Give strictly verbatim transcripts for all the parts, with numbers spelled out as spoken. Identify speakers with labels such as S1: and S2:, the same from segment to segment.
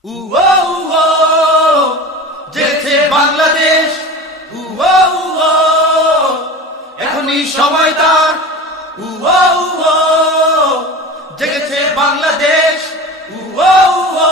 S1: উও উও জেগেছে বাংলাদেশ, উও উও এখনই সময় তার, উও উও জেগেছে বাংলাদেশ, উও উও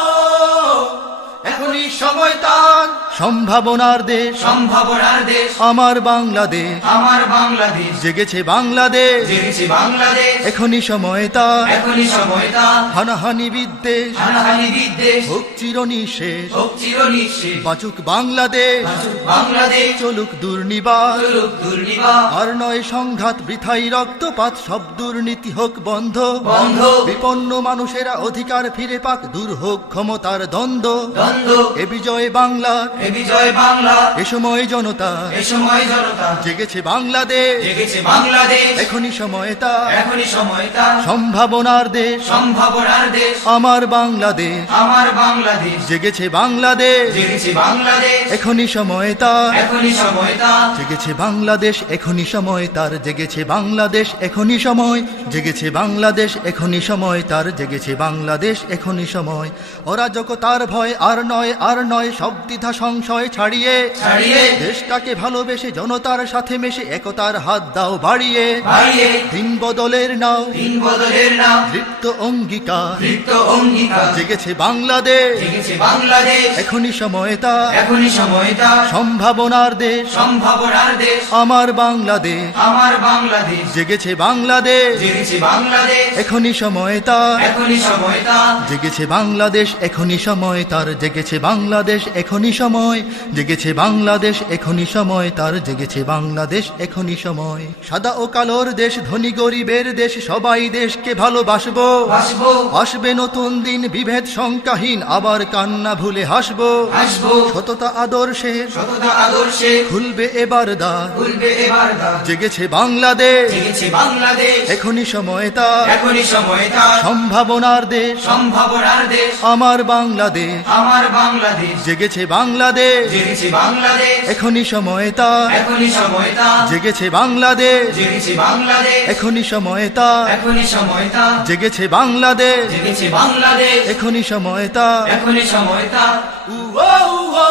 S1: এখনই সময় তার। সম্ভাবনার দেশ,
S2: সম্ভাবনার দেশ
S1: আমার বাংলাদেশ,
S2: আমার বাংলাদেশ,
S1: জেগেছে বাংলাদেশ,
S2: জেগেছে বাংলাদেশ,
S1: এখনই সময় তার।
S2: এখনই সময় তার।
S1: হানাহানি বিদ্বেষ
S2: হানাহানি বিদ্বেষ
S1: হোক চিরনিশেষ,
S2: হোক চিরনিঃশেষ,
S1: বাঁচুক বাংলাদেশ,
S2: বাঁচুক বাংলাদেশ,
S1: চলুক দুর্নিবার,
S2: চলুক দুর্নিবার,
S1: আর নয় সংঘাত, বৃথাই রক্তপাত, সব দুর্নীতি হোক বন্ধ
S2: বন্ধ,
S1: বিপন্ন মানুষেরা অধিকার ফিরে পাক, দূর হোক ক্ষমতার দ্বন্দ্ব
S2: দ্বন্দ্ব,
S1: এ বিজয় বাংলার,
S2: এ বিজয় বাংলা,
S1: এ সময় জনতা,
S2: এ সময় জনতা,
S1: জেগেছে বাংলাদেশ,
S2: জেগেছে বাংলাদেশ,
S1: এখনই সময় তা,
S2: এখনই সময় তার।
S1: সম্ভাবনার দেশ,
S2: সম্ভাবনার দেশ
S1: আমার বাংলাদেশ,
S2: আমার বাংলাদেশ,
S1: জেগেছে বাংলাদেশ,
S2: জেগেছে বাংলাদেশ,
S1: এখনই সময় তা,
S2: এখনই সময় তার।
S1: জেগেছে বাংলাদেশ, এখনই সময় তার, জেগেছে বাংলাদেশ, এখনই সময়, জেগেছে বাংলাদেশ, এখনই সময় তার, জেগেছে বাংলাদেশ, এখনই সময়। অরাজকতার ভয় আর নয়, আর নয়, সব দ্বিধা সংশয় ছাড়িয়ে
S2: ছাড়িয়ে
S1: দেশটাকে ভালোবেসে জনতার সাথে মেশে একতার হাত দাও বাড়িয়ে,
S2: বাড়িয়ে
S1: দিন বদলের নাও,
S2: দিন বদলের নাম,
S1: লিপ্ত অঙ্গীকার,
S2: লিপ্ত অঙ্গীকার,
S1: জেগেছে বাংলাদেশ,
S2: জেগেছে বাংলাদেশ,
S1: এখনই সময় তার,
S2: এখনই সময় তার।
S1: সম্ভাবনার দেশ,
S2: সম্ভাবনার দেশ
S1: আমার বাংলাদেশ,
S2: আমার বাংলাদেশ,
S1: জেগেছে বাংলাদেশ,
S2: জেগেছে বাংলাদেশ,
S1: এখনই সময় তার,
S2: এখনই সময় তার।
S1: জেগেছে বাংলাদেশ, এখনই সময় তার, জেগেছে বাংলাদেশ, এখনই সময়, জেগেছে বাংলাদেশ, এখনই সময় তার, জেগেছে বাংলাদেশ, এখনই সময়। সাদা ও কালোর দেশ, ধনী গরিবের দেশ, সবাই দেশকে ভালোবাসবো,
S2: হাসবো,
S1: আসবে নতুন দিন, বিভেদ সংখ্যাহীন, আবার কান্না ভুলে হাসবো,
S2: হাসবো,
S1: সততা আদর্শের
S2: সততা আদর্শে
S1: খুলবে এবার দ্বার,
S2: খুলবে এবার দ্বার,
S1: জেগেছে বাংলাদেশ,
S2: জেগেছে বাংলাদেশ,
S1: এখনই সময় তার,
S2: এখনই সময় তার।
S1: সম্ভাবনার দেশ,
S2: সম্ভাবনার দেশ
S1: আমার বাংলাদেশ,
S2: আমার বাংলাদেশ,
S1: জেগেছে বাংলাদেশ,
S2: জেগেছে বাংলাদেশ,
S1: এখনই সময় তার,
S2: এখনই সময় তার।
S1: জেগেছে বাংলাদেশ,
S2: জেগেছে বাংলাদেশ,
S1: এখনই সময় তার,
S2: এখনই সময় তার।
S1: জেগেছে বাংলাদেশ,
S2: জেগেছে বাংলাদেশ,
S1: এখনই সময় তার।
S2: এখনই সময় তার।
S1: উও উও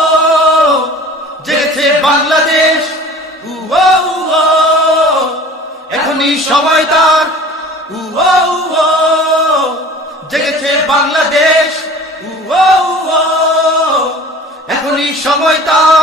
S1: জেগেছে বাংলাদেশ, উও উও এখনই সময় তার, উও উও জেগেছে বাংলাদেশ, উও উও এখনই সময় তার।